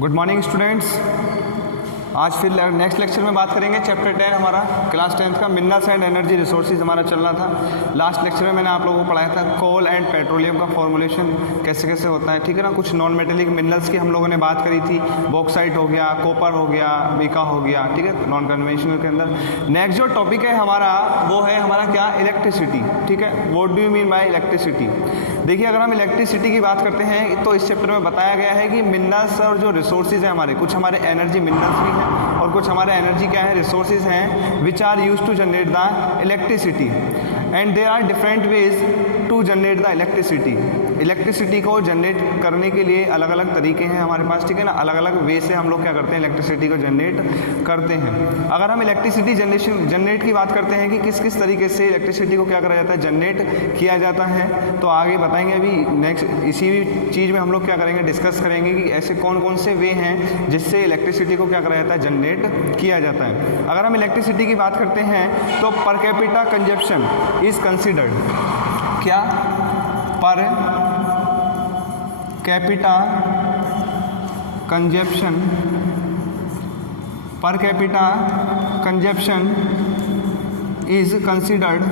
Good morning students. आज फिर next lecture में बात करेंगे चैप्टर 10 हमारा क्लास 10th का मिनरल्स एंड एनर्जी रिसोर्सेज हमारा चल रहा था। लास्ट लेक्चर में मैंने आप लोगों को पढ़ाया था कोल एंड पेट्रोलियम का फॉर्मुलेशन कैसे कैसे होता है, ठीक है ना। कुछ नॉन मेटेलिक मिनरल्स की हम लोगों ने बात करी थी, बॉक्साइट हो गया, कॉपर हो गया, मिका हो गया, ठीक है, नॉन कन्वेंशनल के अंदर। नेक्स्ट जो टॉपिक है हमारा वो है हमारा क्या, इलेक्ट्रिसिटी, ठीक है। What do you mean by electricity. देखिए अगर हम इलेक्ट्रिसिटी की बात करते हैं तो इस चैप्टर में बताया गया है कि मिनरल्स और जो रिसोर्सेज हैं हमारे, कुछ हमारे एनर्जी मिनरल्स भी हैं और कुछ हमारे एनर्जी क्या है, रिसोर्सेज हैं which are use to generate the electricity and there are different ways to generate the electricity. Electricity को जनरेट करने के लिए अलग अलग तरीके हैं हमारे पास, ठीक है ना। अलग अलग वे से हम लोग क्या करते हैं, इलेक्ट्रिसिटी को जनरेट करते हैं। अगर हम इलेक्ट्रिसिटी जनरेट की बात करते हैं कि किस किस तरीके से इलेक्ट्रिसिटी को क्या करा जाता है, जनरेट किया जाता है, तो आगे बताएंगे। अभी नेक्स्ट इसी चीज़ में हम लोग क्या करेंगे, डिस्कस करेंगे कि ऐसे कौन कौन से वे हैं जिससे इलेक्ट्रिसिटी को क्या करा जाता है, जनरेट किया जाता है। अगर हम इलेक्ट्रिसिटी की बात करते हैं तो पर कैपिटा कंजप्शन इज कंसिडर्ड, क्या, पर कैपिटा कंजप्शन, पर capita consumption is considered,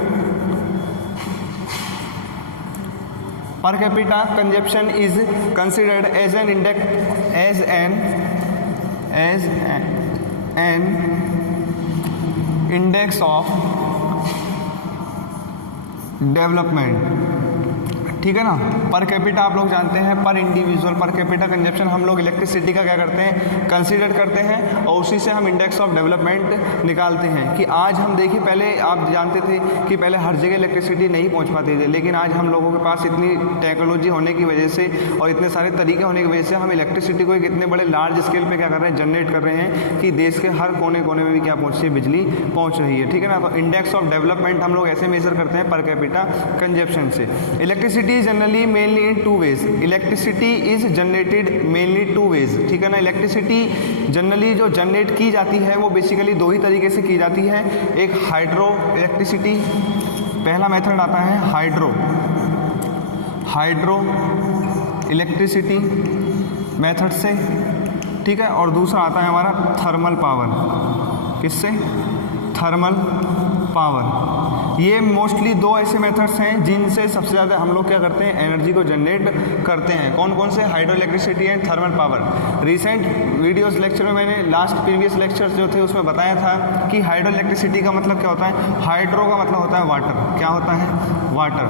per capita consumption is considered as an index of development, ठीक है ना। पर कैपिटा आप लोग जानते हैं, पर इंडिविजुअल, पर कैपिटा कंजप्शन हम लोग इलेक्ट्रिसिटी का क्या करते हैं, कंसीडर करते हैं और उसी से हम इंडेक्स ऑफ डेवलपमेंट निकालते हैं। कि आज हम देखिए, पहले आप जानते थे कि पहले हर जगह इलेक्ट्रिसिटी नहीं पहुंच पाती थी, लेकिन आज हम लोगों के पास इतनी टेक्नोलॉजी होने की वजह से और इतने सारे तरीके होने की वजह से हम इलेक्ट्रिसिटी को एक इतने बड़े लार्ज स्केल पर क्या कर रहे हैं, जनरेट कर रहे हैं कि देश के हर कोने कोने में भी क्या पहुँच रही है, बिजली पहुँच रही है, ठीक है ना। तो इंडेक्स ऑफ डेवलपमेंट हम लोग ऐसे मेजर करते हैं पर कैपिटा कंजप्शन से। Electricity generally mainly in two ways, electricity is generated mainly two ways, ठीक है ना। इलेक्ट्रिसिटी जनरली जो जनरेट की जाती है वो बेसिकली दो ही तरीके से की जाती है। एक हाइड्रो इलेक्ट्रिसिटी, पहला मेथड आता है हाइड्रो इलेक्ट्रिसिटी मेथड से, ठीक है, और दूसरा आता है हमारा थर्मल पावर, किससे, थर्मल पावर। ये मोस्टली दो ऐसे मेथड्स हैं जिनसे सबसे ज़्यादा हम लोग क्या करते हैं, एनर्जी को जनरेट करते हैं। कौन कौन से, hydro electricity and thermal power. Recent videos lecture में मैंने लास्ट प्रीवियस लेक्चर्स जो थे उसमें बताया था कि हाइड्रो इलेक्ट्रिसिटी का मतलब क्या होता है, हाइड्रो का मतलब होता है वाटर, क्या होता है, वाटर,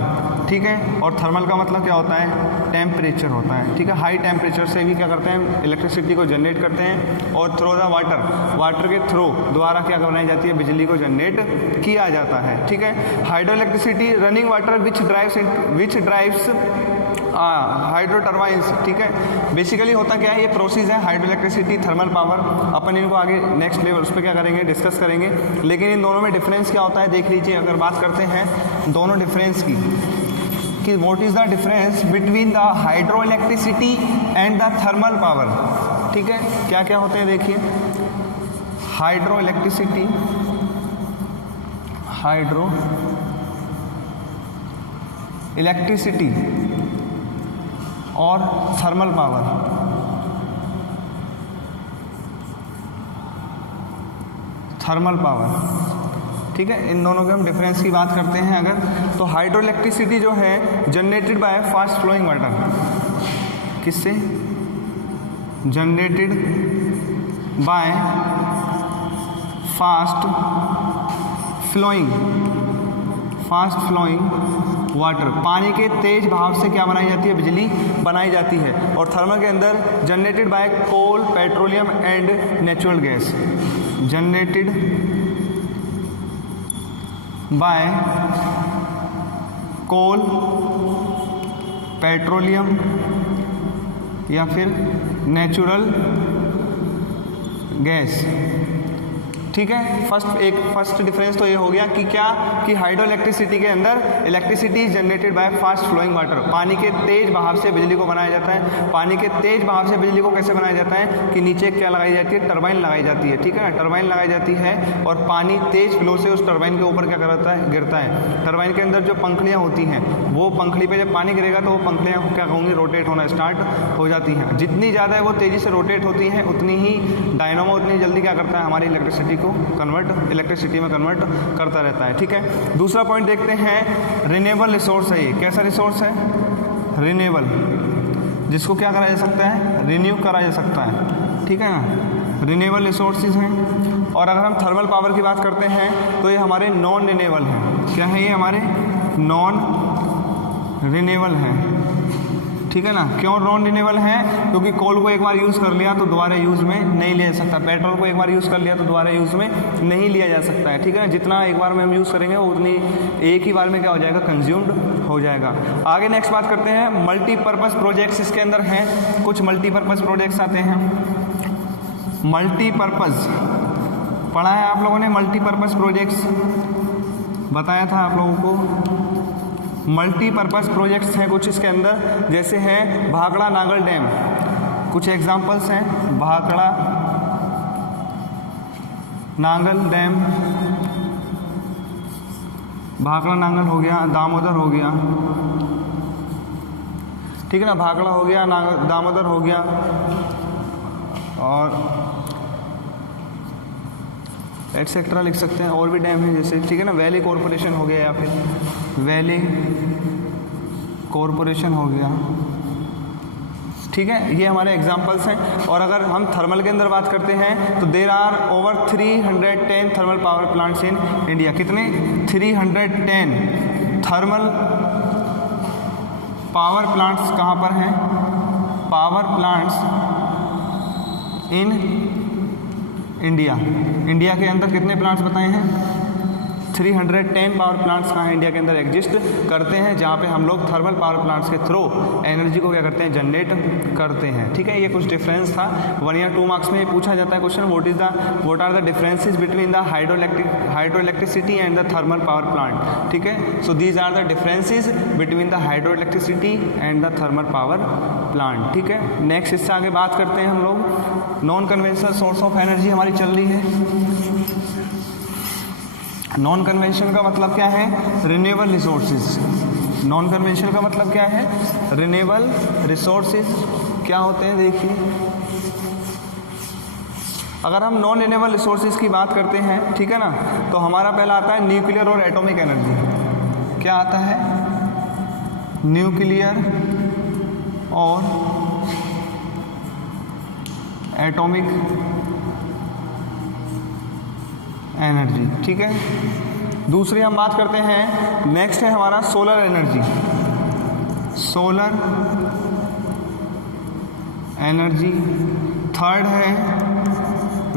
ठीक है। और थर्मल का मतलब क्या होता है, टेम्परेचर होता है, ठीक है। हाई टेम्परेचर से भी क्या करते हैं, इलेक्ट्रिसिटी को जनरेट करते हैं और थ्रू द वाटर के थ्रू द्वारा क्या बनाई जाती है, बिजली को जनरेट किया जाता है, ठीक है। Hydro electricity running water which drives hydro turbines, ठीक है। बेसिकली होता क्या है, ये प्रोसेस है हाइड्रो इलेक्ट्रिसिटी, थर्मल पावर। अपन इनको आगे नेक्स्ट लेवल उस पर क्या करेंगे, डिस्कस करेंगे। लेकिन इन दोनों में डिफरेंस क्या होता है देख लीजिए। अगर बात करते हैं दोनों डिफरेंस की कि what is the difference between the hydro electricity and the thermal power, ठीक है। क्या क्या होते हैं देखिए, हाइड्रो इलेक्ट्रिसिटी, हाइड्रो इलेक्ट्रिसिटी और थर्मल पावर। थर्मल पावर, ठीक है। इन दोनों के हम डिफरेंस की बात करते हैं अगर, तो हाइड्रो इलेक्ट्रिसिटी जो है generated by fast flowing water, किससे, generated by fast flowing water, पानी के तेज बहाव से क्या बनाई जाती है, बिजली बनाई जाती है। और थर्मल के अंदर generated by coal, petroleum and natural gas, generated by coal, petroleum या फिर नेचुरल गैस, ठीक है। फर्स्ट डिफरेंस तो ये हो गया कि क्या कि हाइड्रो इलेक्ट्रिसिटी के अंदर electricity is generated by fast flowing water, पानी के तेज बहाव से बिजली को बनाया जाता है। पानी के तेज बहाव से बिजली को कैसे बनाया जाता है कि नीचे क्या लगाई जाती है, टरबाइन लगाई जाती है, ठीक है ना, टरबाइन लगाई जाती है और पानी तेज फ्लो से उस टरबाइन के ऊपर क्या करता है, गिरता है। टरबाइन के अंदर जो पंखुड़ियाँ होती हैं वो पंखुड़ी पे जब पानी गिरेगा तो वो पंखुड़ियाँ क्या होंगी, रोटेट होना स्टार्ट हो जाती हैं। जितनी ज़्यादा वो तेज़ी से रोटेट होती हैं उतनी ही डायनामो उतनी जल्दी क्या करता है, हमारी इलेक्ट्रिसिटी को इलेक्ट्रिसिटी में कन्वर्ट करता रहता है, ठीक है। दूसरा पॉइंट देखते हैं, रिन्यूएबल रिसोर्स है। ये कैसा रिसोर्स है, रिन्यूएबल, जिसको क्या करा जा सकता है, रिन्यू करा जा सकता है, ठीक है ना, रिन्यूएबल रिसोर्सेज हैं। और अगर हम थर्मल पावर की बात करते हैं तो ये हमारे नॉन रिन्यूएबल हैं। क्या है ये, हमारे नॉन रिन्यूएबल हैं, ठीक है ना। क्यों नॉन रिन्यूएबल हैं, क्योंकि कोल को एक बार यूज़ कर लिया तो दोबारा यूज़ में नहीं लिया जा सकता, पेट्रोल को एक बार यूज़ कर लिया तो दोबारा यूज़ में नहीं लिया जा सकता है, ठीक है ना। जितना एक बार में हम यूज़ करेंगे वो उतनी एक ही बार में क्या हो जाएगा, कंज्यूम्ड हो जाएगा। आगे नेक्स्ट बात करते हैं, मल्टीपर्पज़ प्रोजेक्ट्स इसके अंदर हैं। कुछ मल्टीपर्पज़ प्रोजेक्ट्स आते हैं। मल्टीपर्पज़ पढ़ा है आप लोगों ने, मल्टीपर्पज़ प्रोजेक्ट्स बताया था आप लोगों को। मल्टीपर्पज़ प्रोजेक्ट्स हैं कुछ इसके अंदर, जैसे हैं भाखड़ा नागल डैम, कुछ एग्जांपल्स हैं, भाखड़ा नागल डैम, भाखड़ा नागल हो गया, दामोदर हो गया, ठीक है ना, भाखड़ा हो गया, दामोदर हो गया, और एटसेट्रा लिख सकते हैं। और भी डैम है जैसे, ठीक है ना, वैली कॉरपोरेशन हो गया या फिर वैली कॉरपोरेशन हो गया, ठीक है। ये हमारे एग्जांपल्स हैं। और अगर हम थर्मल के अंदर बात करते हैं तो there are over 310 thermal power plants in India. कितने, 310 थर्मल पावर प्लांट्स कहाँ पर हैं, power plants in India. India के अंदर कितने प्लांट्स बताए हैं, 310 पावर प्लांट्स कहाँ इंडिया के अंदर एग्जिस्ट करते हैं, जहाँ पे हम लोग थर्मल पावर प्लांट्स के थ्रू एनर्जी को क्या करते हैं, जनरेट करते हैं, ठीक है। ये कुछ डिफरेंस था। 1 या 2 मार्क्स में पूछा जाता है question, what are the differences between the hydro electricity and the thermal power plant, ठीक है। So these are the differences between the hydro electricity and the thermal power plant, ठीक है। नेक्स्ट इससे आगे बात करते हैं हम लोग, non conventional source of energy हमारी चल रही है। नॉन कन्वेंशनल का मतलब क्या है, रिन्यूएबल रिसोर्सेज। नॉन कन्वेंशनल का मतलब क्या है, रिन्यूएबल रिसोर्सेज क्या होते हैं, देखिए। अगर हम नॉन रिन्यूएबल रिसोर्सेज की बात करते हैं, ठीक है ना, तो हमारा पहला आता है न्यूक्लियर और एटॉमिक एनर्जी। क्या आता है, न्यूक्लियर और एटॉमिक एनर्जी, ठीक है। दूसरी हम बात करते हैं, नेक्स्ट है हमारा solar energy. Solar energy. Third है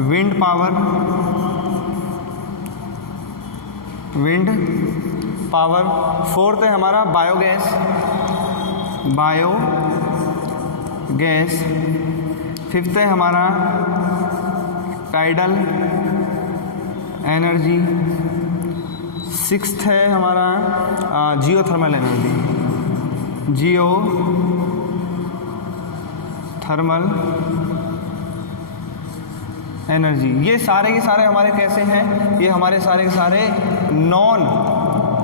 wind power, wind power. Fourth है हमारा बायोगैस, बायोगैस। फिफ्थ है हमारा टाइडल एनर्जी। सिक्स्थ है हमारा जियोथर्मल एनर्जी, जियो थर्मल एनर्जी। ये सारे के सारे हमारे कैसे हैं, ये हमारे सारे के सारे non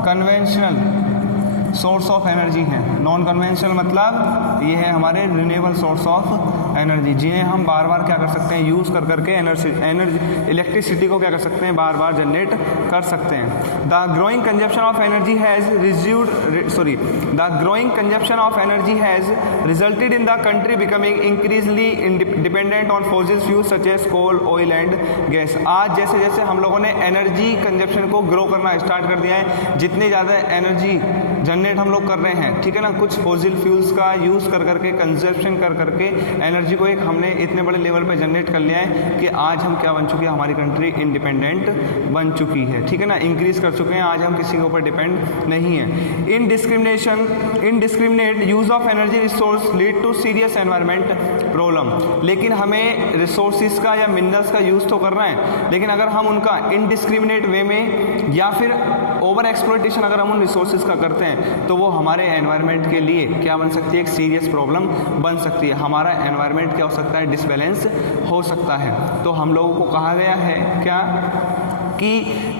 conventional source of energy हैं। नॉन कन्वेंशनल मतलब ये है हमारे रिन्यूएबल सोर्स ऑफ एनर्जी, जिन्हें हम बार बार क्या कर सकते हैं, यूज़ कर करके एनर्जी इलेक्ट्रिसिटी को क्या कर सकते हैं, बार बार जनरेट कर सकते हैं। The growing consumption of energy has the growing consumption of energy has resulted in the country becoming increasingly dependent on fossil fuel such as coal, oil and gas. आज जैसे जैसे हम लोगों ने एनर्जी कंजप्शन को ग्रो करना start कर दिया है, जितनी ज़्यादा एनर्जी जनरेट हम लोग कर रहे हैं, ठीक है ना, कुछ फॉसिल फ्यूल्स का यूज़ कर करके, कंजप्शन कर करके एनर्जी को एक हमने इतने बड़े लेवल पे जनरेट कर लिया है कि आज हम क्या बन चुके हैं, हमारी कंट्री इंडिपेंडेंट बन चुकी है, ठीक है ना, इंक्रीज कर चुके हैं, आज हम किसी के ऊपर डिपेंड नहीं है। Indiscriminate use of energy resource lead to serious environment problem. लेकिन हमें रिसोर्सिस का या मिनरल्स का यूज़ तो करना है, लेकिन अगर हम उनका इनडिस्क्रिमिनेट वे में या फिर ओवर एक्सप्लॉयटेशन अगर हम उन रिसोर्सेज का करते हैं तो वो हमारे एनवायरनमेंट के लिए क्या बन सकती है, एक सीरियस प्रॉब्लम बन सकती है। हमारा एनवायरनमेंट क्या हो सकता है, डिसबैलेंस हो सकता है। तो हम लोगों को कहा गया है क्या कि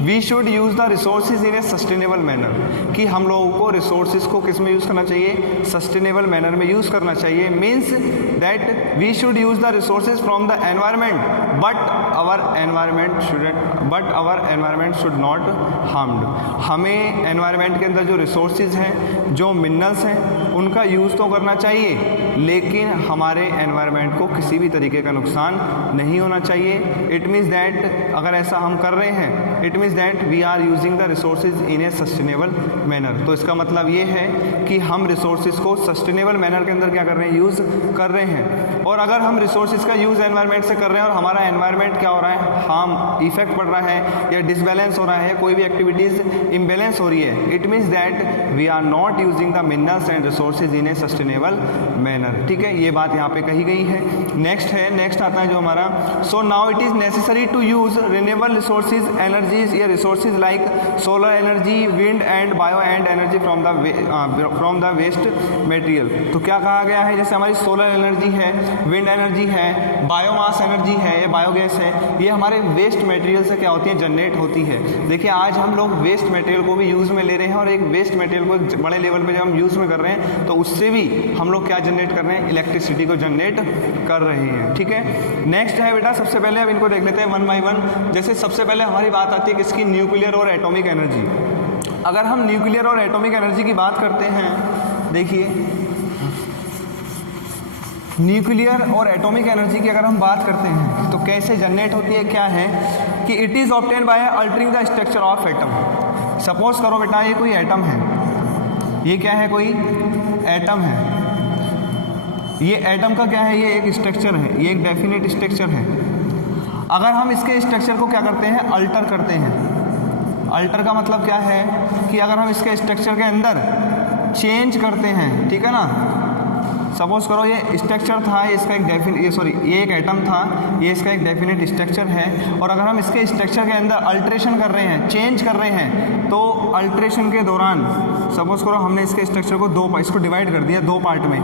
we should use the resources in a sustainable manner, कि हम लोगों को रिसोर्सेज को किस में यूज़ करना चाहिए, सस्टेनेबल मैनर में यूज़ करना चाहिए। Means that we should use the resources from the environment but our environment should not harmed. हमें एनवायरनमेंट के अंदर जो रिसोर्सेज हैं, जो मिनरल्स हैं, उनका यूज़ तो करना चाहिए, लेकिन हमारे एनवायरनमेंट को किसी भी तरीके का नुकसान नहीं होना चाहिए। इट मीन्स दैट अगर ऐसा हम कर रहे हैं, it means that we are using the resources in a sustainable manner. तो इसका मतलब ये है कि हम रिसोर्सेज को सस्टेनेबल मैनर के अंदर क्या कर रहे हैं, यूज़ कर रहे हैं। और अगर हम रिसोर्सेज का यूज़ एनवायरनमेंट से कर रहे हैं और हमारा एनवायरनमेंट क्या हो रहा है, हार्म इफेक्ट पड़ रहा है या डिसबैलेंस हो रहा है, कोई भी एक्टिविटीज़ इम्बैलेंस हो रही है, it means that we are not using the minerals and resources in a sustainable manner, ठीक है। ये बात यहाँ पे कही गई है। नेक्स्ट आता है जो हमारा, so now it is necessary to use renewable resources energies या resources like solar energy, wind and bio and energy from the waste material. तो क्या कहा गया है, जैसे हमारी सोलर एनर्जी है, विंड एनर्जी है, बायोमास एनर्जी है, ये बायोगैस है, ये हमारे वेस्ट मटेरियल से क्या होती है, जनरेट होती है। देखिए आज हम लोग वेस्ट मटेरियल को भी यूज़ में ले रहे हैं और एक वेस्ट मटेरियल को एक बड़े लेवल पे जब हम यूज़ में कर रहे हैं तो उससे भी हम लोग क्या जनरेट कर रहे हैं, इलेक्ट्रिसिटी को जनरेट कर रहे हैं, ठीक है। नेक्स्ट है बेटा, सबसे पहले अब इनको देख लेते हैं वन बाई वन। जैसे सबसे पहले हमारी बात आती है किसकी, न्यूक्लियर और एटॉमिक एनर्जी। अगर हम न्यूक्लियर और एटॉमिक एनर्जी की बात करते हैं, देखिए न्यूक्लियर और एटॉमिक एनर्जी की अगर हम बात करते हैं तो कैसे जनरेट होती है, क्या है कि it is obtain bye altering the structure of atom. Suppose करो बेटा ये कोई एटम है, ये क्या है, कोई एटम है, ये एटम का क्या है, ये एक स्ट्रक्चर है, ये एक डेफिनेट स्ट्रक्चर है। अगर हम इसके स्ट्रक्चर को क्या करते हैं, अल्टर करते हैं। अल्टर का मतलब क्या है कि अगर हम इसके स्ट्रक्चर के अंदर चेंज करते हैं, ठीक है ना, सपोज करो ये स्ट्रक्चर था, इसका एक ये एक एटम था, ये इसका एक डेफिनेट स्ट्रक्चर है, और अगर हम इसके स्ट्रक्चर के अंदर अल्ट्रेशन कर रहे हैं, चेंज कर रहे हैं, तो अल्ट्रेशन के दौरान सपोज करो हमने इसके स्ट्रक्चर को इसको डिवाइड कर दिया दो पार्ट में,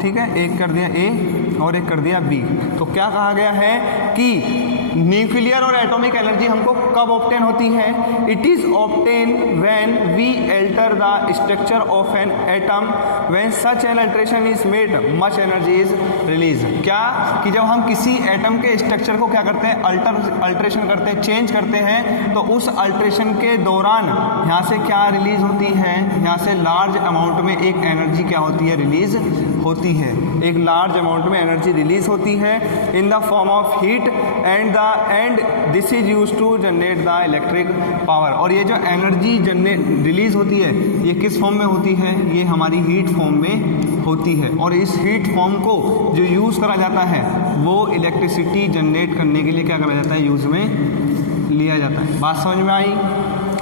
ठीक है, एक कर दिया ए और एक कर दिया बी। तो क्या कहा गया है कि न्यूक्लियर और एटॉमिक एनर्जी हमको कब ऑब्टेन होती है, it is obtain when we alter the structure of an atom, when such an alteration is made much energy is release. क्या कि जब हम किसी एटम के स्ट्रक्चर को क्या करते हैं, अल्ट्रेशन करते हैं, चेंज करते हैं, तो उस अल्ट्रेशन के दौरान यहाँ से क्या रिलीज होती है, यहाँ से लार्ज अमाउंट में एक एनर्जी क्या होती है, रिलीज होती है, एक लार्ज अमाउंट में एनर्जी रिलीज होती है in the form of heat and this is use to generate the electric power. और ये जो एनर्जी रिलीज होती है ये किस फॉर्म में होती है, ये हमारी हीट फॉर्म में होती है, और इस हीट फॉर्म को जो यूज़ करा जाता है वो इलेक्ट्रिसिटी जनरेट करने के लिए क्या करा जाता है, यूज़ में लिया जाता है। बात समझ में आई?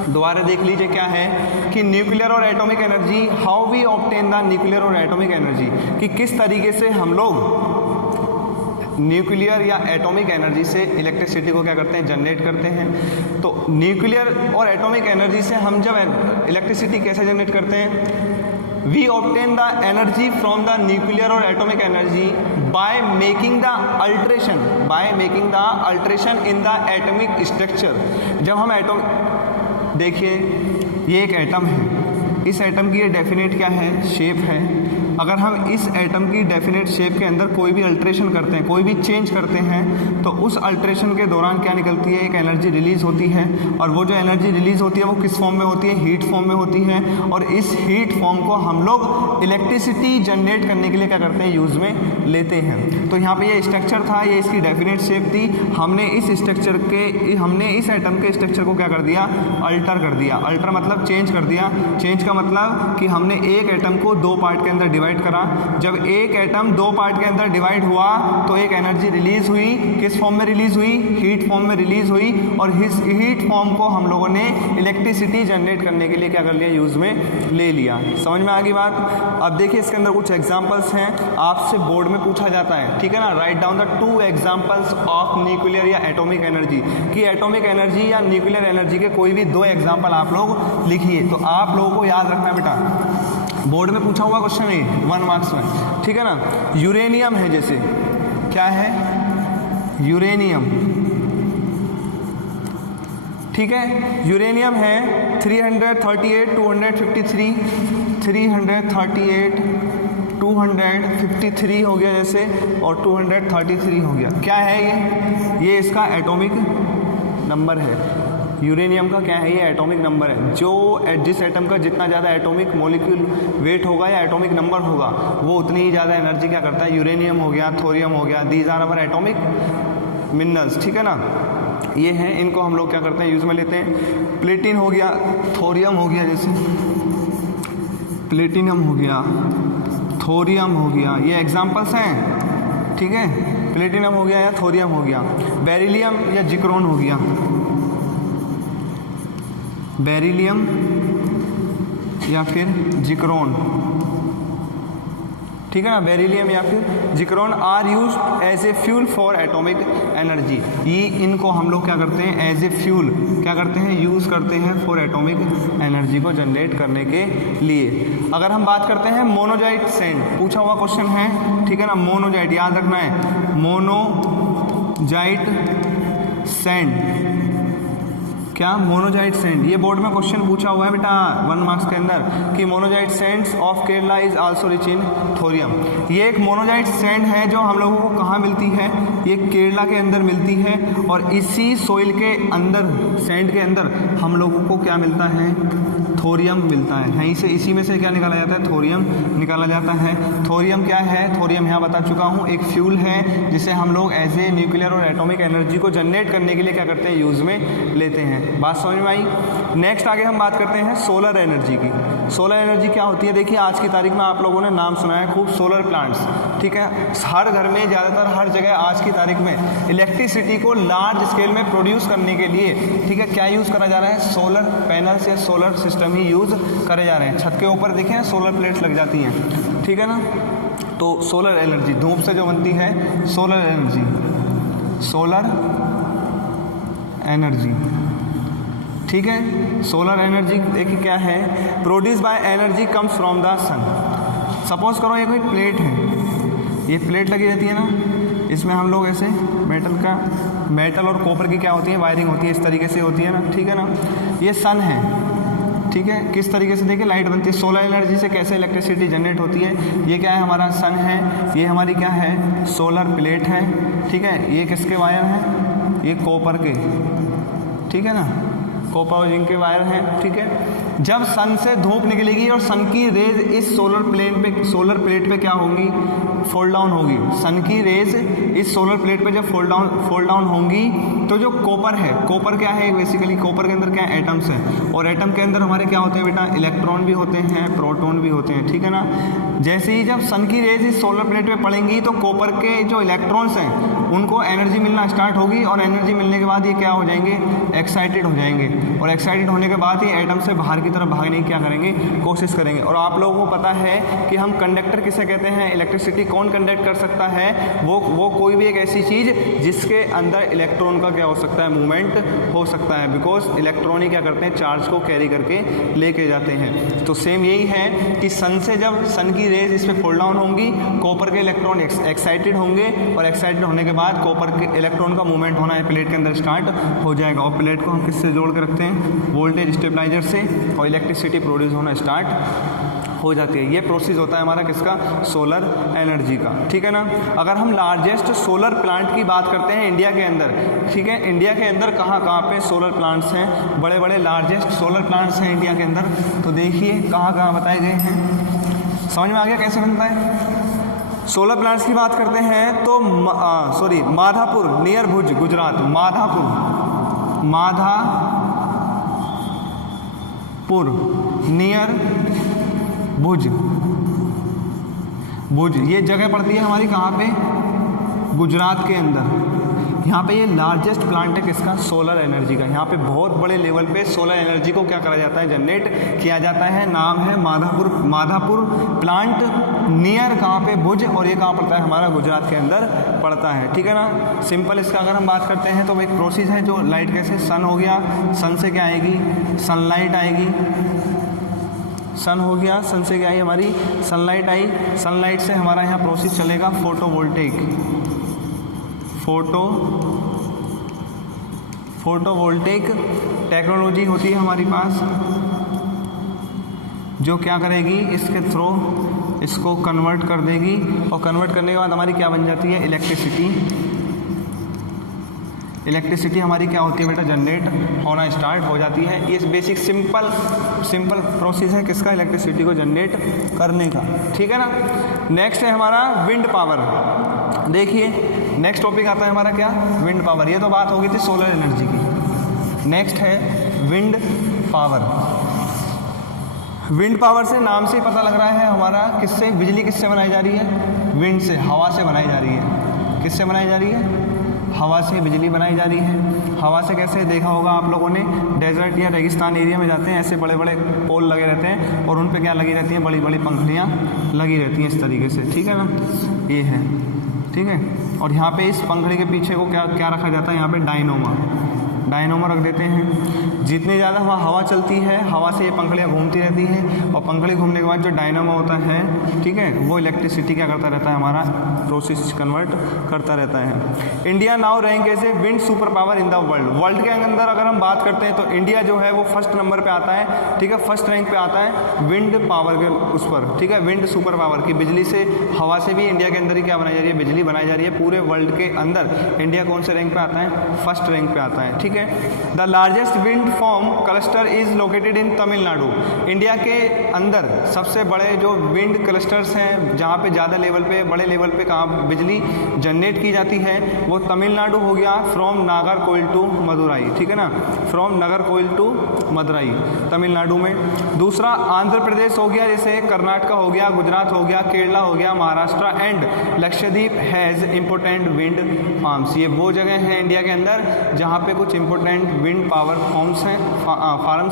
दोबारा देख लीजिए क्या है कि न्यूक्लियर और atomic energy, how we obtain the nuclear और एटॉमिक एनर्जी, कि किस तरीके से हम लोग न्यूक्लियर या एटॉमिक एनर्जी से इलेक्ट्रिसिटी को क्या करते हैं, जनरेट करते हैं। तो न्यूक्लियर और एटॉमिक एनर्जी से हम जब इलेक्ट्रिसिटी कैसे जनरेट करते हैं, we obtain the energy from the nuclear और atomic energy by making the alteration in the atomic structure. जब हम देखिए ये एक एटम है, इस एटम की ये डेफिनेट क्या है, शेप है, अगर हम इस एटम की डेफिनेट शेप के अंदर कोई भी अल्ट्रेशन करते हैं, कोई भी चेंज करते हैं, तो उस अल्ट्रेशन के दौरान क्या निकलती है, एक एनर्जी रिलीज होती है। और वो जो एनर्जी रिलीज होती है वो किस फॉर्म में होती है, हीट फॉर्म में होती है। और इस हीट फॉर्म को हम लोग इलेक्ट्रिसिटी जनरेट करने के लिए क्या करते हैं, यूज़ में लेते हैं। तो यहाँ पे ये स्ट्रक्चर था, ये इसकी डेफिनेट शेप थी। हमने इस एटम के स्ट्रक्चर को क्या कर दिया, अल्टर कर दिया। अल्टर मतलब चेंज कर दिया। चेंज का मतलब कि हमने एक एटम को दो पार्ट के अंदर डिवाइड करा। जब एक एटम दो पार्ट के अंदर डिवाइड हुआ तो एक एनर्जी रिलीज हुई। किस फॉर्म में रिलीज हुई, हीट फॉर्म में रिलीज हुई। और इस हीट फॉर्म को हम लोगों ने इलेक्ट्रिसिटी जनरेट करने के लिए क्या कर लिया, यूज़ में ले लिया। समझ में आ गई बात। अब देखिए इसके अंदर कुछ एग्जांपल्स हैं, आपसे बोर्ड में पूछा जाता है, ठीक है ना। Write down the 2 examples of nuclear या एटॉमिक एनर्जी, कि एटॉमिक एनर्जी या न्यूक्लियर एनर्जी के कोई भी 2 एग्जांपल आप लोग लिखिए। तो आप लोगों को याद रखना बेटा, बोर्ड में पूछा हुआ क्वेश्चन है 1 मार्क्स में, ठीक है ना। यूरेनियम है, जैसे क्या है, यूरेनियम, ठीक है। यूरेनियम है 338 253 338 253 हो गया जैसे, और 233 हो गया। क्या है ये इसका एटॉमिक नंबर है। यूरेनियम का क्या है, ये एटॉमिक नंबर है। जिस एटम का जितना ज़्यादा एटॉमिक मॉलिक्यूल वेट होगा या एटॉमिक नंबर होगा, वो उतनी ही ज़्यादा एनर्जी क्या करता है। यूरेनियम हो गया, थोरियम हो गया, these are our atomic minerals, ठीक है ना। ये हैं, इनको हम लोग क्या करते हैं, यूज़ में लेते हैं। प्लेटिन हो गया, थोरियम हो गया, जैसे प्लेटिनम हो गया, थोरियम हो गया, ये एग्जांपल्स हैं, ठीक है। प्लेटिनम हो गया या थोरियम हो गया। बेरिलियम या जिक्रोन हो गया, बेरिलियम या फिर जिक्रोन, ठीक है ना। बेरिलियम या फिर zircon are used as a fuel for atomic energy. ये इनको हम लोग क्या करते हैं, एज ए फ्यूल क्या करते हैं, यूज़ करते हैं फॉर एटॉमिक एनर्जी को जनरेट करने के लिए। अगर हम बात करते हैं मोनोजाइट सैंड, पूछा हुआ क्वेश्चन है, ठीक है ना। मोनोजाइट याद रखना है, मोनोजाइट सैंड, क्या, मोनोजाइट सैंड। ये बोर्ड में क्वेश्चन पूछा हुआ है बेटा 1 मार्क्स के अंदर, कि monazite Sands of Kerala is also rich in thorium. ये एक मोनोजाइट सैंड है जो हम लोगों को कहाँ मिलती है, ये केरला के अंदर मिलती है। और इसी सोइल के अंदर, सैंड के अंदर हम लोगों को क्या मिलता है, थोरियम मिलता है। यहीं से, इसी में से क्या निकाला जाता है, थोरियम निकाला जाता है। थोरियम क्या है, थोरियम यहाँ बता चुका हूँ, एक फ्यूल है जिसे हम लोग एज ए न्यूक्लियर और एटॉमिक एनर्जी को जनरेट करने के लिए क्या करते हैं, यूज़ में लेते हैं। बात समझ में आई। नेक्स्ट आगे हम बात करते हैं सोलर एनर्जी की। सोलर एनर्जी क्या होती है, देखिए आज की तारीख में आप लोगों ने नाम सुना है खूब, सोलर प्लांट्स, ठीक है। हर घर में, ज़्यादातर हर जगह आज की तारीख में इलेक्ट्रिसिटी को लार्ज स्केल में प्रोड्यूस करने के लिए, ठीक है, क्या यूज़ करा जा रहा है, सोलर पैनल्स या सोलर सिस्टम ही यूज़ करे जा रहे हैं। छत के ऊपर देखें सोलर प्लेट्स लग जाती हैं, ठीक है ना। तो सोलर एनर्जी धूप से जो बनती है, सोलर एनर्जी, सोलर एनर्जी, ठीक है। सोलर एनर्जी देखिए क्या है, produce by energy comes from the sun. Suppose करो ये कोई प्लेट है, ये प्लेट लगी रहती है ना, इसमें हम लोग ऐसे मेटल और कॉपर की क्या होती है, वायरिंग होती है, इस तरीके से होती है ना, ठीक है ना। ये सन है, ठीक है, किस तरीके से देखिए लाइट बनती है। सोलर एनर्जी से कैसे इलेक्ट्रिसिटी जनरेट होती है, ये क्या है, हमारा सन है, ये हमारी क्या है, सोलर प्लेट है, ठीक है। ये किसके वायर हैं, ये कॉपर के, ठीक है ना, कॉपर और जिंक के वायर हैं, ठीक है। जब सन से धूप निकलेगी और सन की रेज इस सोलर प्लेट पे क्या होंगी, फॉल डाउन होगी। सन की रेज इस सोलर प्लेट पे जब फॉल डाउन होंगी तो जो कॉपर है, कॉपर क्या है, बेसिकली कॉपर के अंदर क्या है, एटम्स हैं। और एटम के अंदर हमारे क्या होते हैं बेटा, इलेक्ट्रॉन भी होते हैं, प्रोटॉन भी होते हैं, ठीक है ना। जैसे ही जब सन की रेज इस सोलर प्लेट पे पड़ेंगी तो कॉपर के जो इलेक्ट्रॉन्स हैं उनको एनर्जी मिलना स्टार्ट होगी, और एनर्जी मिलने के बाद ये क्या हो जाएंगे, एक्साइटेड हो जाएंगे। और एक्साइटेड होने के बाद ये एटम से बाहर की तरफ भागने की क्या करेंगे, कोशिश करेंगे। और आप लोगों को पता है कि हम कंडक्टर किसे कहते हैं, इलेक्ट्रिसिटी कौन कंडक्ट कर सकता है, वो कोई भी एक ऐसी चीज़ जिसके अंदर इलेक्ट्रॉन का क्या हो सकता है, मूवमेंट हो सकता है। बिकॉज इलेक्ट्रॉन ही क्या करते हैं, चार्ज को कैरी करके लेके जाते हैं। तो सेम यही है कि सन से जब सन की रेज इस पर फॉल डाउन होंगी, कॉपर के इलेक्ट्रॉन एक्साइटेड होंगे, और एक्साइटेड होने के बाद कॉपर के इलेक्ट्रॉन का मूवमेंट होना है प्लेट के अंदर स्टार्ट हो जाएगा। और प्लेट को हम किससे जोड़ के रखते हैं, वोल्टेज स्टेबलाइजर से, और इलेक्ट्रिसिटी प्रोड्यूस होना स्टार्ट हो जाती है। ये प्रोसेस होता है हमारा किसका, सोलर एनर्जी का, ठीक है ना। अगर हम लार्जेस्ट सोलर प्लांट की बात करते हैं इंडिया के अंदर, ठीक है, इंडिया के अंदर कहाँ कहाँ पे सोलर प्लांट्स हैं, बड़े बड़े लार्जेस्ट सोलर प्लांट्स हैं इंडिया के अंदर, तो देखिए कहाँ कहाँ बताए गए हैं। समझ में आ गया कैसे बनता है। सोलर प्लांट्स की बात करते हैं तो माधापुर नियर भुज गुजरात, माधापुर नियर भुज ये जगह पड़ती है हमारी कहाँ पे, गुजरात के अंदर। यहाँ पे ये लार्जेस्ट प्लांट है किसका, सोलर एनर्जी का। यहाँ पे बहुत बड़े लेवल पे सोलर एनर्जी को क्या करा जाता है, जनरेट किया जाता है। नाम है माधापुर प्लांट, नियर कहाँ पे, भुज, और ये कहाँ पड़ता है, हमारा गुजरात के अंदर पड़ता है, ठीक है ना। सिंपल इसका अगर हम बात करते हैं तो एक प्रोसेस है जो लाइट कैसे, सन हो गया, सन से क्या आएगी, सनलाइट आएगी, सन हो गया, सन से क्या आई हमारी, सनलाइट आई, सनलाइट से हमारा यहाँ प्रोसेस चलेगा फोटोवोल्टेक टेक्नोलॉजी होती है हमारी पास, जो क्या करेगी, इसके थ्रू इसको कन्वर्ट कर देगी, और कन्वर्ट करने के बाद हमारी क्या बन जाती है, इलेक्ट्रिसिटी हमारी क्या होती है बेटा, जनरेट होना स्टार्ट हो जाती है। ये बेसिक सिंपल प्रोसेस है किसका, इलेक्ट्रिसिटी को जनरेट करने का, ठीक है ना। नेक्स्ट है हमारा विंड पावर। देखिए नेक्स्ट टॉपिक आता है हमारा क्या, विंड पावर। ये तो बात हो गई थी सोलर एनर्जी की। नेक्स्ट है विंड पावर। विंड पावर से नाम से ही पता लग रहा है हमारा, किससे, बिजली किससे बनाई जा रही है, विंड से, हवा से बनाई जा रही है। किससे बनाई जा रही है, हवा से बिजली बनाई जा रही है। हवा से कैसे, देखा होगा आप लोगों ने, डेजर्ट या रेगिस्तान एरिया में जाते हैं, ऐसे बड़े बड़े पोल लगे रहते हैं और उन पे क्या लगी रहती हैं, बड़ी बड़ी पंखुड़ियाँ लगी रहती हैं इस तरीके से, ठीक है ना, ये है, ठीक है। और यहाँ पे इस पंखुड़ी के पीछे को क्या रखा जाता है, यहाँ पे डायनोमा रख देते हैं। जितनी ज़्यादा हवा चलती है, हवा से ये पंखुड़ियाँ घूमती रहती हैं, और पंखुड़ी घूमने के बाद जो डायनोमा होता है, ठीक है, वो इलेक्ट्रिसिटी क्या करता रहता है, हमारा प्रोसेस कन्वर्ट करता रहता है। India now rank as a wind super power in the world के अंदर अगर हम बात करते हैं तो इंडिया जो है वो फर्स्ट नंबर पे आता है, ठीक है, फर्स्ट रैंक पे आता है विंड पावर के उस पर, ठीक है, विंड सुपर पावर की, बिजली से, हवा से भी इंडिया के अंदर ही क्या बनाई जा रही है, बिजली बनाई जा रही है। पूरे वर्ल्ड के अंदर इंडिया कौन से रैंक पे आता है, फर्स्ट रैंक पे आता है, ठीक है। The largest wind farm cluster is located in Tamil Nadu. India के अंदर सबसे बड़े जो विंड क्लस्टर्स हैं, जहाँ पे ज़्यादा लेवल पे, बड़े लेवल पे कहाँ बिजली जनरेट की जाती है, वो तमिलनाडु हो गया, फ्रॉम नागरकोइल टू मदुराई, ठीक है ना, फ्रॉम नागरकोइल टू मदुराई, तमिलनाडु में। दूसरा आंध्र प्रदेश हो गया, जैसे कर्नाटका हो गया, गुजरात हो गया, केरला हो गया, Maharashtra and Lakshadweep has important wind farms. ये वो जगह हैं इंडिया के अंदर जहाँ पे कुछ इंपॉर्टेंट विंड पावर फार्म्स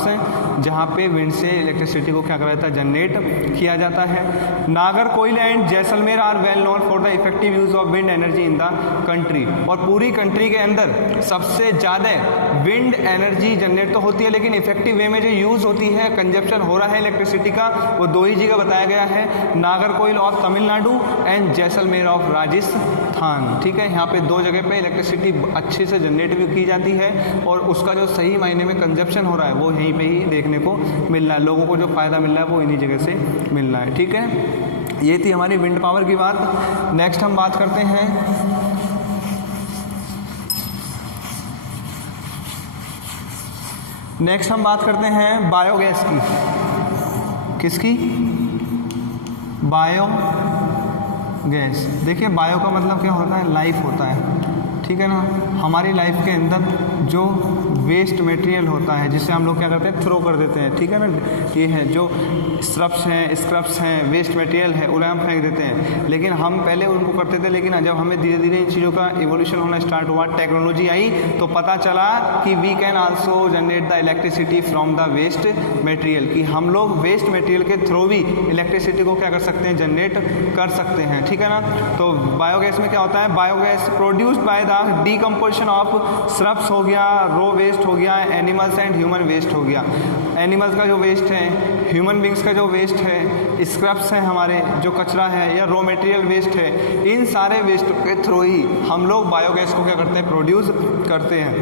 हैं, जहाँ पे विंड से इलेक्ट्रिसिटी को क्या करा जाता है, जनरेट किया जाता है। Nagercoil and Jaisalmer are well known for the effective use of wind energy in the country. और पूरी कंट्री के अंदर सबसे ज़्यादा विंड एनर्जी जनरेट तो होती है, लेकिन इफेक्टिव वे में जो यूज़ होती है, कंजप्शन हो रहा है इलेक्ट्रिसिटी का, वो दो ही जगह बताया गया है, Nagercoil of Tamil Nadu and Jaisalmer of Rajasthan, ठीक है। यहाँ पे दो जगह पे इलेक्ट्रिसिटी अच्छे से जनरेट भी की जाती है, और उसका जो सही मायने में कंजप्शन हो रहा है वो यहीं पे ही देखने को मिल रहा है। लोगों को जो फ़ायदा मिल रहा है वो इन्हीं जगह से मिल रहा है, ठीक है। ये थी हमारी विंड पावर की बात। नेक्स्ट हम बात करते हैं बायोगैस की। किसकी, बायोगैस। देखिए बायो का मतलब क्या होता है, लाइफ होता है, ठीक है ना। हमारी लाइफ के अंदर जो वेस्ट मटेरियल होता है, जिसे हम लोग क्या करते हैं, थ्रो कर देते हैं, ठीक है ना। ये है जो स्क्रब्स हैं, वेस्ट मटेरियल है, उन्हें हम फेंक देते हैं। लेकिन हम पहले उनको करते थे, लेकिन जब हमें धीरे धीरे इन चीज़ों का इवोल्यूशन होना स्टार्ट हुआ, टेक्नोलॉजी आई, तो पता चला कि we can also generate the electricity from the waste material, कि हम लोग वेस्ट मटेरियल के थ्रू भी इलेक्ट्रिसिटी को क्या कर सकते हैं, जनरेट कर सकते हैं, ठीक है ना। तो बायोगैस में क्या होता है, biogas produced by the decomposition of shrubs हो गया, रो वेस्ट हो गया, एनिमल्स एंड ह्यूमन वेस्ट हो गया। एनिमल्स का जो वेस्ट है, ह्यूमन बींग्स का जो वेस्ट है, स्क्रब्स हैं हमारे जो कचरा है, या रॉ मटेरियल वेस्ट है, इन सारे वेस्ट के थ्रू ही हम लोग बायोगैस को क्या करते हैं, प्रोड्यूस करते हैं।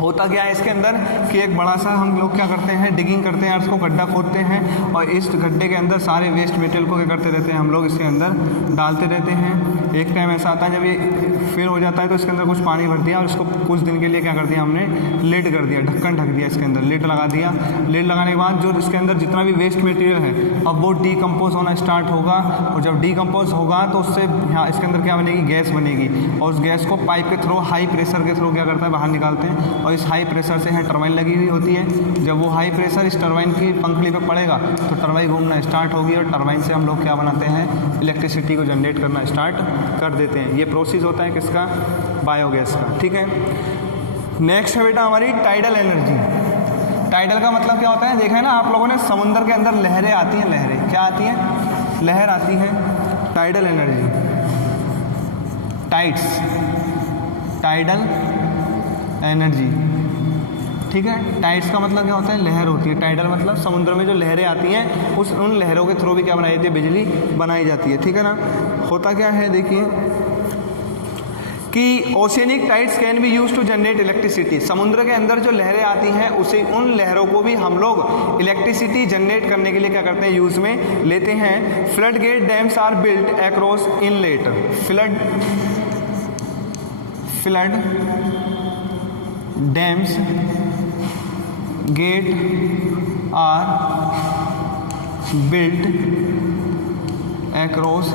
होता क्या है इसके अंदर कि एक बड़ा सा हम लोग क्या करते हैं, डिगिंग करते हैं, अर्थ को गड्ढा खोदते हैं और इस गड्ढे के अंदर सारे वेस्ट मटेरियल को क्या करते रहते हैं हम लोग इसके अंदर डालते रहते हैं। एक टाइम ऐसा आता है जब ये फिल हो जाता है तो इसके अंदर कुछ पानी भर दिया और इसको कुछ दिन के लिए क्या कर दिया हमने, लिड कर दिया, ढक्कन ढक दिया, इसके अंदर लिड लगा दिया। लिड लगाने के बाद जो इसके अंदर जितना भी वेस्ट मटेरियल है अब वो डीकम्पोज होना स्टार्ट होगा और जब डीकम्पोज होगा तो उससे यहाँ इसके अंदर क्या बनेगी, गैस बनेगी और उस गैस को पाइप के थ्रू, हाई प्रेशर के थ्रू क्या करता है बाहर निकालते हैं और इस हाई प्रेशर से यहाँ टरबाइन लगी हुई होती है। जब वो हाई प्रेशर इस टरबाइन की पंखड़ी पे पड़ेगा तो टरबाइन घूमना स्टार्ट होगी और टरबाइन से हम लोग क्या बनाते हैं, इलेक्ट्रिसिटी को जनरेट करना स्टार्ट कर देते हैं। ये प्रोसेस होता है किसका, बायोगैस का। ठीक है, नेक्स्ट है बेटा हमारी टाइडल एनर्जी। टाइडल का मतलब क्या होता है, देखा है ना आप लोगों ने, समुद्र के अंदर लहरें आती हैं, लहरें क्या आती हैं, लहर आती है, tidal energy, tides, tidal energy. ठीक है, टाइड्स का मतलब क्या होता है, लहर होती है। टाइडल मतलब समुद्र में जो लहरें आती हैं उन लहरों के थ्रू भी क्या बनाई जाती है, बिजली बनाई जाती है। ठीक है ना, होता क्या है देखिए कि oceanic tides can be use to generate electricity. समुद्र के अंदर जो लहरें आती हैं उसे, उन लहरों को भी हम लोग इलेक्ट्रिसिटी जनरेट करने के लिए क्या करते हैं, यूज में लेते हैं। Flood gate dams are built across inlet. Flood dams gate are built across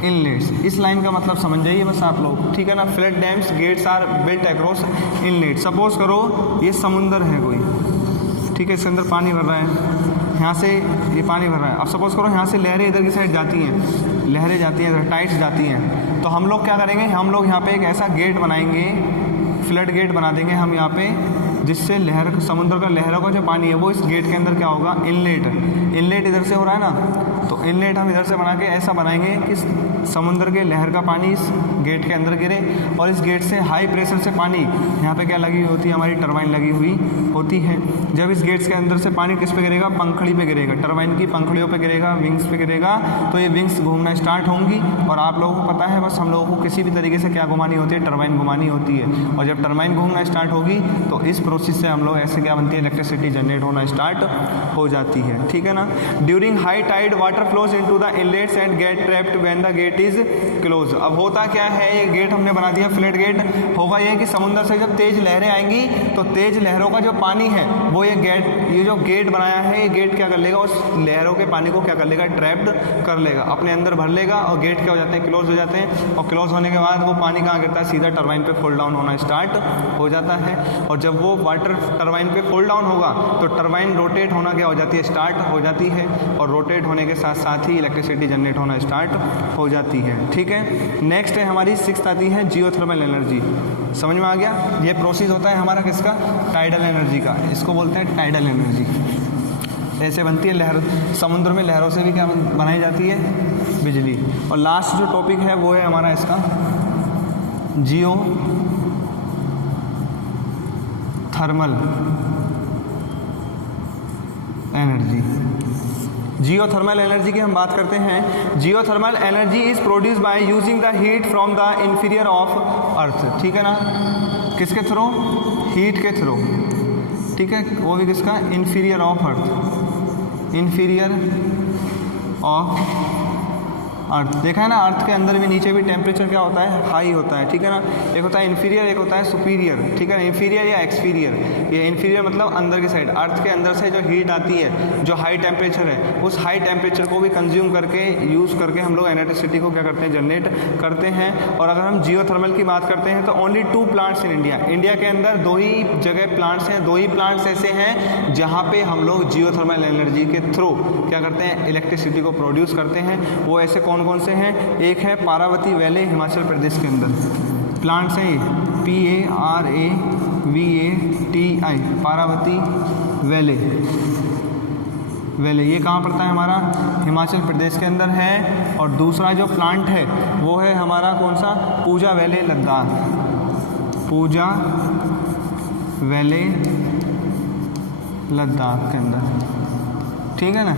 inlets. इस लाइन का मतलब समझ जाइए बस आप लोग। ठीक है ना, flood dams gates are built across inlet. Suppose करो ये समुंदर है कोई, ठीक है, इसके अंदर पानी भर रहा है, यहाँ से ये पानी भर रहा है। अब सपोज करो यहाँ से लहरें इधर की साइड जाती हैं, लहरें जाती हैं इधर, टाइड्स जाती हैं, तो हम लोग क्या करेंगे, हम लोग यहाँ पे एक ऐसा गेट बनाएंगे, फ्लड गेट बना देंगे हम यहाँ पे, जिससे लहर, समुद्र का लहरों का जो पानी है वो इस गेट के अंदर क्या होगा, इनलेट, इनलेट इधर से हो रहा है ना, तो इनलेट हम इधर से बना के ऐसा बनाएंगे कि समुद्र के लहर का पानी इस गेट के अंदर गिरे और इस गेट से हाई प्रेशर से पानी यहाँ पे क्या लगी हुई होती है, हमारी टरबाइन लगी हुई होती है। जब इस गेट्स के अंदर से पानी किस पे गिरेगा, पंखड़ी पे गिरेगा, टरबाइन की पंखड़ियों पे गिरेगा, विंग्स पे गिरेगा, तो ये विंग्स घूमना स्टार्ट होंगी और आप लोगों को पता है बस हम लोगों को किसी भी तरीके से क्या घुमानी होती है, टरबाइन घुमानी होती है। और जब टरबाइन घूमना स्टार्ट होगी तो इस प्रोसेस से हम लोग ऐसे क्या बनती है, इलेक्ट्रिसिटी जनरेट होना स्टार्ट हो जाती है। ठीक है ना, during high tide water flows into the inlets and get trapped when the gate is close. अब होता क्या है, ये गेट हमने बना दिया, फ्लड गेट। होगा ये कि समुद्र से जब तेज लहरें आएंगी तो तेज लहरों का जो पानी है वो ये गेट, ये जो गेट बनाया है, ये गेट क्या कर लेगा, उस लहरों के पानी को क्या कर लेगा, ट्रैप्ड कर लेगा, अपने अंदर भर लेगा और गेट क्या हो जाते हैं, क्लोज हो जाते हैं। और क्लोज होने के बाद वो पानी कहाँ गिरता है, सीधा टरबाइन पे फॉल डाउन होना स्टार्ट हो जाता है। और जब वो वाटर टरबाइन पे फॉल डाउन होगा तो टरबाइन रोटेट होना क्या हो जाती है, स्टार्ट हो जाती है और रोटेट होने के साथ साथ ही इलेक्ट्रिसिटी जनरेट होना स्टार्ट हो जाती है। ठीक है, नेक्स्ट है हमारी सिक्स्थ आती है जियोथर्मल एनर्जी। समझ में आ गया, ये प्रोसेस होता है हमारा किसका, टाइडल एनर्जी का, इसको बोलते हैं टाइडल एनर्जी। ऐसे बनती है लहर, समुद्र में लहरों से भी क्या बनाई जाती है, बिजली। और लास्ट जो टॉपिक है वो है हमारा इसका जियो थर्मल एनर्जी। जियोथर्मल एनर्जी की हम बात करते हैं। Geothermal energy is produce by using the heat from the inferior of earth. ठीक है ना, किसके थ्रू, हीट के थ्रू। ठीक है, वो भी किसका, inferior of earth, inferior of earth. देखा है ना, अर्थ के अंदर भी नीचे भी टेम्परेचर क्या होता है, हाई होता है। ठीक है ना, एक होता है इन्फीरियर, एक होता है सुपीरियर। ठीक है ना, इन्फीरियर या एक्सपीरियर। ये इन्फीरियर मतलब अंदर की साइड, अर्थ के अंदर से जो हीट आती है, जो हाई टेम्परेचर है, उस हाई टेम्परेचर को भी कंज्यूम करके, यूज़ करके हम लोग इलेक्ट्रिसिटी को क्या करते हैं, जनरेट करते हैं। और अगर हम जियोथर्मल की बात करते हैं तो only 2 plants in India, India के अंदर 2 ही जगह प्लांट्स हैं, 2 ही प्लांट्स ऐसे हैं जहाँ पे हम लोग जियोथर्मल एनर्जी के थ्रू क्या करते हैं, इलेक्ट्रिसिटी को प्रोड्यूस करते हैं। वो ऐसे कौन कौन से हैं, एक है पारावती वैली हिमाचल प्रदेश के अंदर, प्लांट्स हैं ये PARAVATI, पारावती वैली, ये कहाँ पड़ता है हमारा, हिमाचल प्रदेश के अंदर है। और दूसरा जो प्लांट है वो है हमारा कौन सा, पूजा वैली लद्दाख, पूजा वैली लद्दाख के अंदर। ठीक है ना,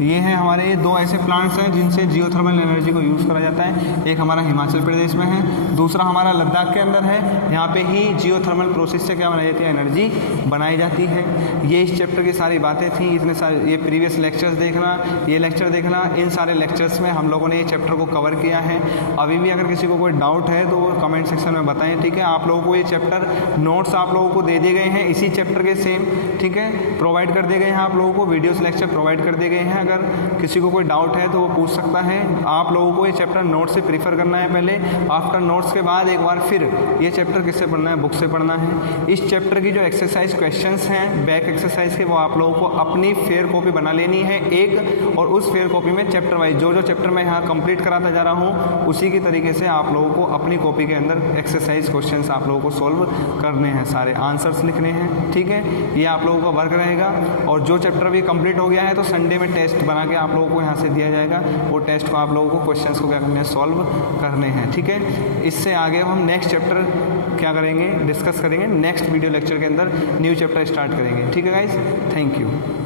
ये हैं हमारे ये दो ऐसे प्लांट्स हैं जिनसे जियोथर्मल एनर्जी को यूज़ करा जाता है। एक हमारा हिमाचल प्रदेश में है, दूसरा हमारा लद्दाख के अंदर है। यहाँ पे ही जियोथर्मल प्रोसेस से क्या बनाई जाती है, एनर्जी बनाई जाती है। ये इस चैप्टर की सारी बातें थी, इतने सारे ये प्रीवियस लेक्चर्स देखना, ये लेक्चर देखना, इन सारे लेक्चर्स में हम लोगों ने ये चैप्टर को कवर किया है। अभी भी अगर किसी को कोई डाउट है तो वो कमेंट सेक्शन में बताएं, ठीक है। आप लोगों को ये चैप्टर नोट्स आप लोगों को दे दिए गए हैं इसी चैप्टर के सेम, ठीक है, प्रोवाइड कर दिए गए हैं आप लोगों को, वीडियोस लेक्चर प्रोवाइड कर दिए गए हैं। अगर किसी को कोई डाउट है तो वो पूछ सकता है। आप लोगों को ये चैप्टर नोट से प्रीफर करना है पहले, आफ्टर नोट्स के बाद एक बार फिर ये चैप्टर किससे पढ़ना है, बुक से पढ़ना है। इस चैप्टर की जो एक्सरसाइज क्वेश्चंस हैं बैक एक्सरसाइज के, वो आप लोगों को अपनी फेयर कॉपी बना लेनी है एक, और उस फेयर कॉपी में चैप्टर वाइज जो चैप्टर मैं यहाँ कंप्लीट कराता जा रहा हूँ उसी की तरीके से आप लोगों को अपनी कॉपी के अंदर एक्सरसाइज क्वेश्चंस आप लोगों को सॉल्व करने हैं, सारे आंसर्स लिखने हैं, ठीक है। ये आप लोगों का वर्क रहेगा। और जो चैप्टर भी कंप्लीट हो गया है तो संडे में टेस्ट बना के आप लोगों को यहाँ से दिया जाएगा, वो टेस्ट को आप लोगों को क्वेश्चंस को क्या करने हैं, सॉल्व करने हैं, ठीक है। इससे आगे हम नेक्स्ट चैप्टर क्या करेंगे, डिस्कस करेंगे नेक्स्ट वीडियो लेक्चर के अंदर, न्यू चैप्टर स्टार्ट करेंगे, ठीक है गाइस। Thank you.